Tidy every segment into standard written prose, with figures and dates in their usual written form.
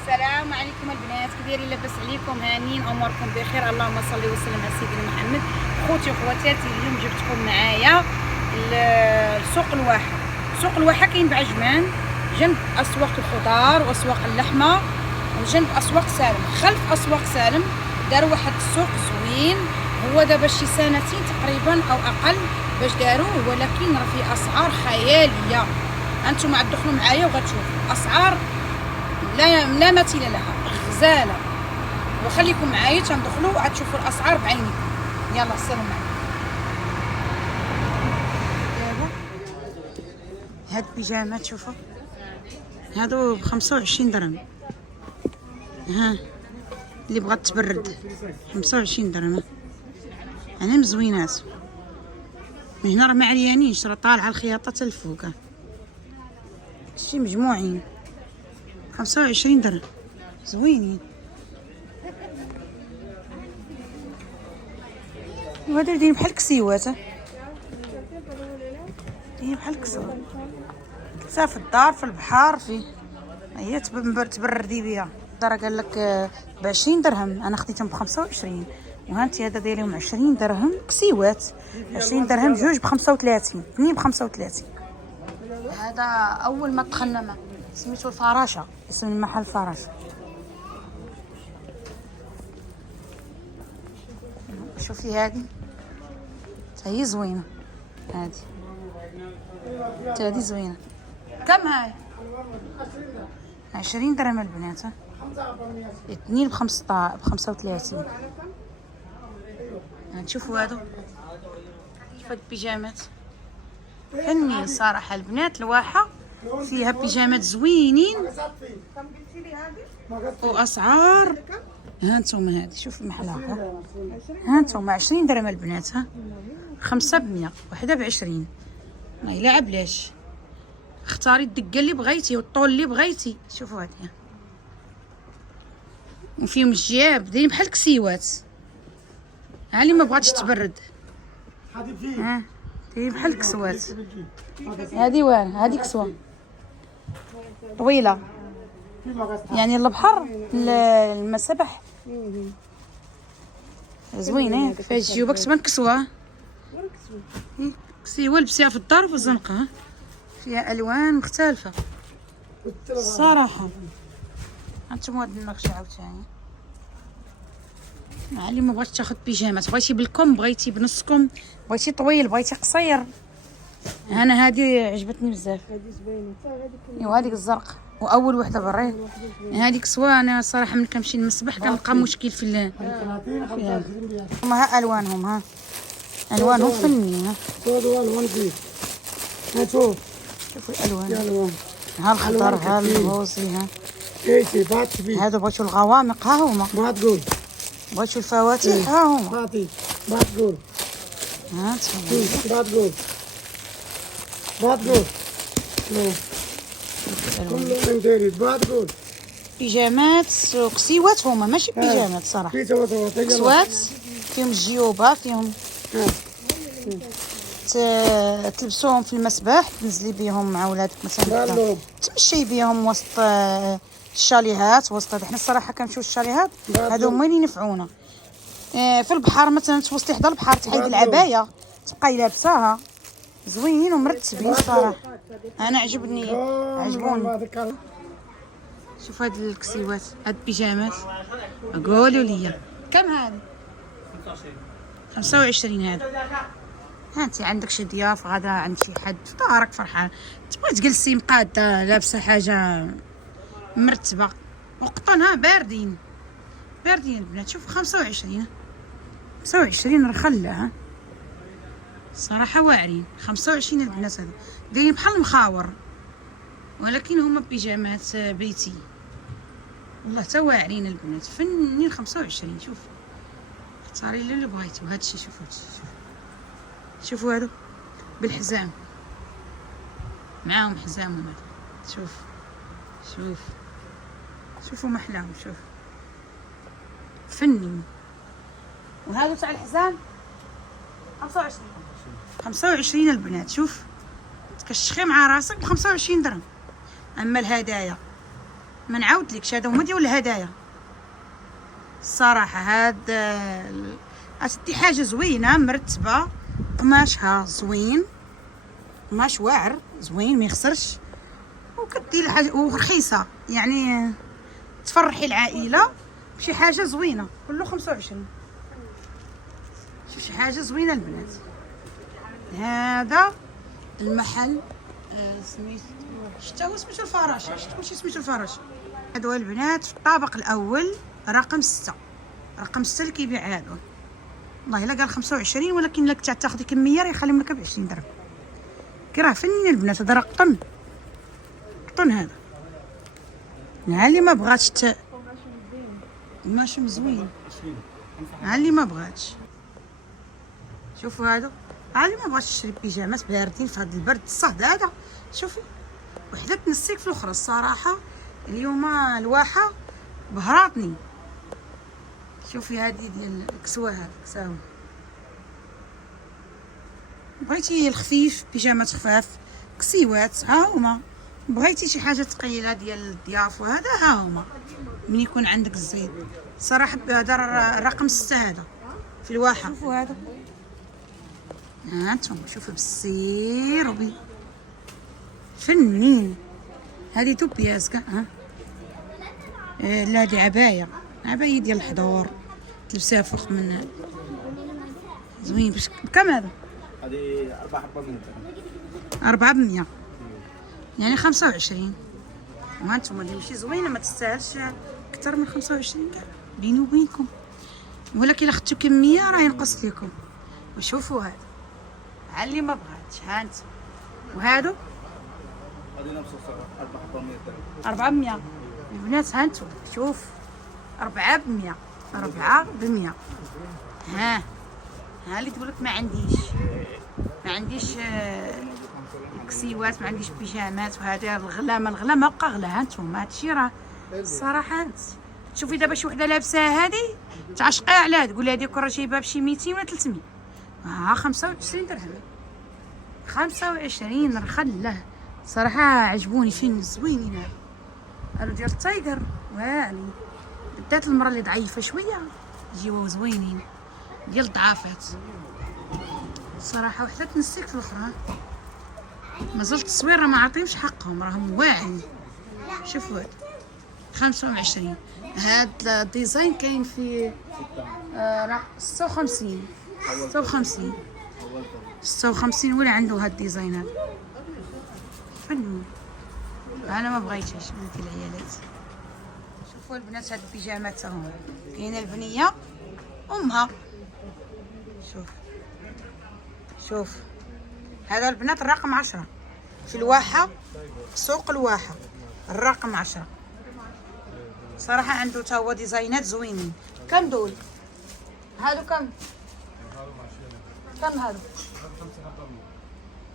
السلام عليكم البنات، كي دايرين؟ لاباس عليكم؟ هانيين؟ اموركم بخير؟ اللهم صل وسلم على سيدنا محمد. خوتي وخواتاتي، اليوم جبتكم معايا لسوق الواحه. سوق الواحه كاين بعجمان جنب اسواق الخضار واسواق اللحمه وجنب اسواق سالم. خلف اسواق سالم داروا واحد السوق زوين، هو دابا شي سنتين تقريبا او اقل باش داروه، ولكن راه فيه اسعار خياليه. انتم غتدخلوا معايا وغتشوفوا اسعار لا مثيل لها، غزاله. وخليكم معايا تندخلوا وغتشوفوا الاسعار بعينكم. يلا سيروا معايا. هاد البيجامات شوفوا، هادو ب25 درهم. ها اللي بغات تبرد 25 درهم. انا مزوينات من هنا، راه ما عريانينش، راه طالعه الخياطه حتى الفوق. شي مجموعين 25 درهم، زوينين. وهادو دايرين بحال الكسيوات، دايرين بحال الكسوه. كسا في الدار، في البحر، في هي تبردي بها. راه قال لك ب20 درهم، انا خديتهم ب25. وهانتي هذا دايرهم 20 درهم كسيوات، 20 درهم جوج ب35، اثنين ب35. هذا اول ما دخلنا معه سميتو الفراشه، اسم المحل فراشه. شوفي هذه هي زوينه، هذه زوينه. كم هاي؟ 20 درهم البنات، اثنين ب35. تشوفوا هادو كيف البيجامات فنين صراحه. البنات الواحه فيها بيجامات زوينين واسعار. هانتوما هادي شوفوا محلاها، هانتوما 20 درهم البنات، 5 ب100، وحده ب20. ما يلعب ليش، اختاري الدقه اللي بغيتي والطول اللي بغيتي. شوفوا هادي وفيهم الجياب دايرين بحال الكسيوات. ها اللي ما بغاتش تبرد، ها دايرين بحال الكسوات. هادي وين؟ هادي كسوه طويله، يعني البحر المسبح زوينه. فيها الجيوبه كتبان كسوه، كسيوه لبسيها في الدار وفي الزنقه. فيها الوان مختلفه الصراحه. هانتوما هاد النقشه عاوتاني. مع اللي ما بغاتش تاخذ بيجامات، بغيتي بالكم، بغيتي بنص كم، بغيتي طويل، بغيتي قصير. انا هذه عجبتني بزاف، وهذيك الزرق، واول وحده بريق. هذيك كسوه. انا صراحه من كنمشي للمسبح كنلقى مشكل في ها الوانهم، ها الوانهم فنيه. شوفوا الالوان، ها الخضر، ها البوصي، ها هادو بغيتو الغوامق، ها هما بغيتو الفواتح، ها هما ها بيجامات وكسيوات هما، ماشي بيجامات صراحه. كسوات فيهم الجيوبه، فيهم تلبسوهم في المسبح، تنزلي بيهم مع ولادك مثلا، تمشي بيهم وسط الشاليهات. وسط حنا الصراحه كنمشيو الشاليهات هادو هما اللي ينفعونا. في البحر مثلا توصلي حدا البحر، تحيد العبايه تبقاي لابساها، زوينين ومرتبين صراحه. انا عجبوني. شوف هاد الكسيوات، هاد البيجامات قولوا لي كم هذه؟ 25 هذا. هانتي عندك شي ضياف غدا، عند شي حد في دارك فرحان، تبغي تجلسي مقاده لابسه حاجه مرتبه وقطن. ها باردين البنات. شوفوا 25 راه خلاها صراحه واعرين. 25 البنات. هذا دايرين بحال المخاور، ولكن هما بيجامات بيتي والله تا واعرين البنات فنين. 25. شوف اختاري اللي بغيتو. هادشي شوفوا هادو بالحزام، معاهم حزامهم هذا. شوفوا محلاهم، شوف فني. وهذا تاع الحزام 25 البنات. شوف كتشخي مع راسك ب25 درهم. اما الهدايا ما نعاودلكش، هذا هما ديال الهدايا الصراحه. غتدي حاجه زوينه مرتبه، قماشها زوين، قماش واعر زوين ما يخسرش، وكدي الحاجه ورخيصه، يعني تفرحي العائله بشي حاجه زوينه. كله 25. شوف شي حاجه زوينه البنات. هذا المحل سميتو شتا هو سميتو الفراشه، شتا كلشي سميتو الفراشه. هادو البنات في الطابق الاول رقم 6. رقم 6 اللي كيبيع هادو، والله الا قال 25، ولكن الا كنتي تاخدي كميه راه يخليهم لك ب 20 درهم. كي راه فنين البنات. هذا راه قطن، قطن هذا. ها اللي ما بغاتش قماش زوين، ها اللي ما بغاتش. شوفوا هذا، ها اللي ما بغاتش تشري بيجامات باردين في هذا البرد الصهد هذا. شوفي وحده تنسيك في الاخرى. الصراحه اليوم الواحه بهراتني. شوفي هذه ديال الكسوه، هذا كساوه. بغيتي الخفيف بيجامات خفاف، كسيوات ها هما. بغيتي شي حاجه ثقيله ديال الضياف وهذا ها هما من يكون عندك الزيت. صراحه هذا رقم 6 هذا في الواحه. شوفوا هذا، ها انتم شوفوا بالسير وبي فنين. هذه توبياز كاع. ها لا هذه عبايه ديال الحضور تلبسيها فوق من زوين. باش بكم هذا؟ هذه 4 حبات من 400 يعني 25. وهانتوما اللي ماشي زوينه ما تستاهلش اكثر من 25 كاع بيني وبينكم، ولكن الا خدتو كميه راه ينقص لكم. وشوفوا هذا على اللي ما بغاتش. ها انت وهادو هذه نفس السعر 4 حبات من 400 البنات. ها انتم شوف 400 ها اللي تقولك ما عنديش كسيوات، ما عنديش بيجامات. وهذا الغلا ما بقى غلا. ها انتم هادشي راه الصراحه. انت تشوفي دابا شي وحده لابساها هذه تعشقيها عليها، تقولي هذيك راه جايبها بشي 200 ولا 300. ها 25 درهم، 25 راه خلاه. صراحه عجبوني فين زوينين. هادو ديال التايغر واعرين، بالذات المراه اللي ضعيفه شويه يجيو زوينين ديال الضعافات. صراحه وحده تنسيك في الاخرى. مازال التصوير راه ما عاطيهمش حقهم، راهم واعرين. شوفوا هاد 25. هاد الديزاين كاين في 56 هو اللي عنده هاد الديزاين هذا. فنون. انا ما بغيتش بنتي العيالات. شوفوا البنات هاد البيجامات هما كاينه البنيه امها. شوف هذا البنات الرقم 10 في الواحه، في سوق الواحه الرقم 10. صراحه عنده تا هو ديزاينات زوينين. كم دول؟ هادو كم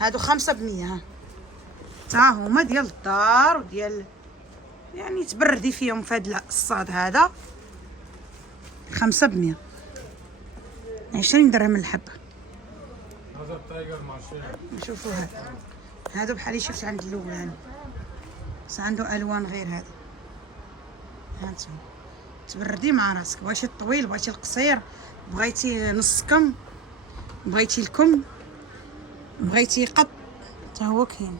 هادو 500. ها تا هما ديال الدار وديال يعني تبردي فيهم في هذا الصاد. هذا 500 20 درهم الحبه. هذا التايجر ماشي. شوفوا هذا بحال اللي شفت عند الاولاني، بس عنده الوان غير هذا. هانتوما تبردي مع راسك، بغيتي الطويل بغيتي القصير، بغيتي نص كم، بغيتي الكم، بغيتي قط، حتى هو كاين.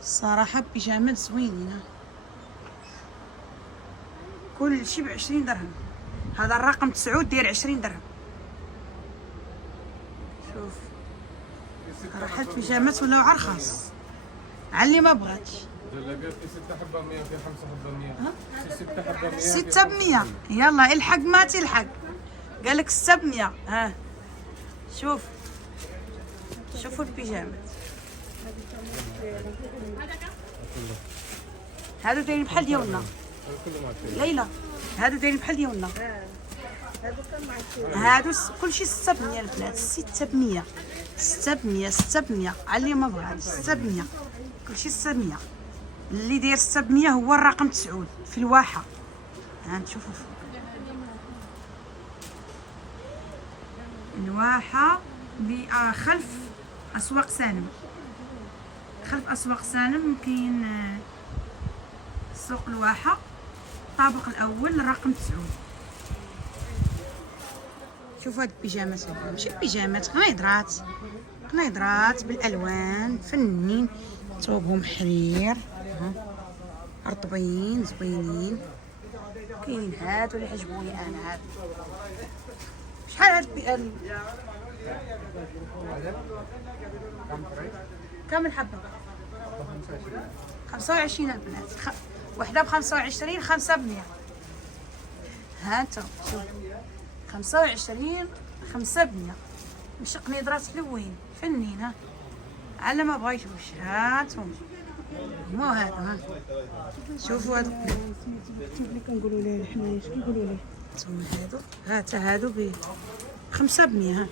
الصراحه بيجامات زوينين. كل شيء ب20 درهم. هذا الرقم 9 داير 20 درهم. شوف راحت بيجامات ولاو عرخاص على اللي ما بغاتش. في 6 حبه 100، في 5 حبه 100، 6 حبه 100. يلا الحق ما تلحق، قالك 600. ها شوفوا البيجامات هادو دايرين بحال ديالنا. ليلى هادو دايرين بحال ديالنا. هادو كلشي 600 البنات. 600 على اللي ما بغاش. 600 كلشي 600. اللي داير 600 هو الرقم 9 في الواحه. ها نشوفوا الواحه اللي خلف اسواق سالم. كاين سوق الواحة الطابق الاول رقم 9. شوفوا هاد البيجامات هذا، ماشي بيجامات، قنيضرات بالالوان فنين، ثوبهم حرير رطبين زوينين. كاينين هادو اللي عجبوني انا. هاد شحال هاد كم الحبه؟ 25 البنات. وحده ب 25، 5 ب 100. ها انت شوف 25 5 ب 100. مش قنيضرات حلوين فنين. ها على ما بغيتوش هاتهم. مو هذا. ها شوفوا هادو اللي كنقولوا ليه حنايا، اش كنقولوا ليه نتوما هادو. هادو ب 5 ب 100. ها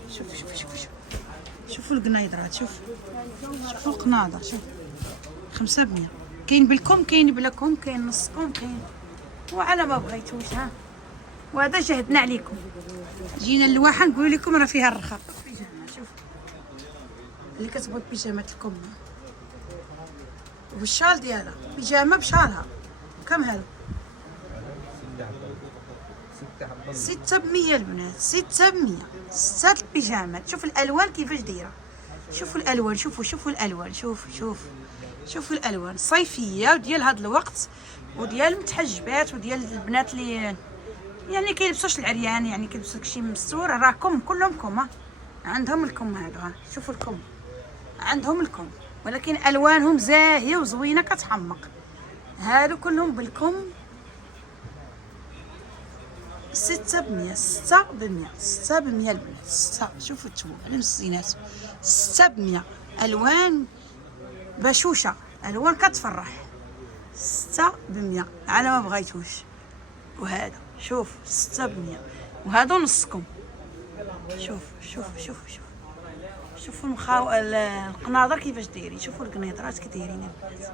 شوفوا القنيضرات. شوفوا القناضر. شوف 5 ب 100. كاين بالكم، كاين بلا كم، كاين نص كم، كاين وعلى ما بغيتوش. ها وهذا جهدنا عليكم، جينا للواحه نقول لكم راه فيها الرخاء. بيجامه شوف اللي كتبغي بيجامه الكم والشال ديالها، بيجامه بشالها. كم هذا؟ 6 ب 100 البنات. 6 ب 100. 6 البيجامات. شوف الالوان كيفاش دايره. شوفوا الالوان. شوفوا الالوان. شوفوا الالوان صيفيه وديال هذا الوقت، وديال المتحجبات، وديال البنات اللي يعني كيلبسوش العريان، يعني كيلبسوا داكشي مستور. راكم كلهم كم. عندهم الكم هذا. شوفوا الكم، عندهم الكم، ولكن الوانهم زاهيه وزوينه كتحمق. هادو كلهم بالكم. 6 ب 100. 6 ب 100. 6 ب 100 البنات. 6. شوفوا التوب على الزينات. 6 ب 100. الوان بشوشه، الوان كتفرح. 6 ب 100 على ما بغيتوش. وهذا شوف 6 ب 100. وهذا نصكم. شوفوا القناضر كيفاش دايرين. شوفوا القنيضرات كي دايرين البنات.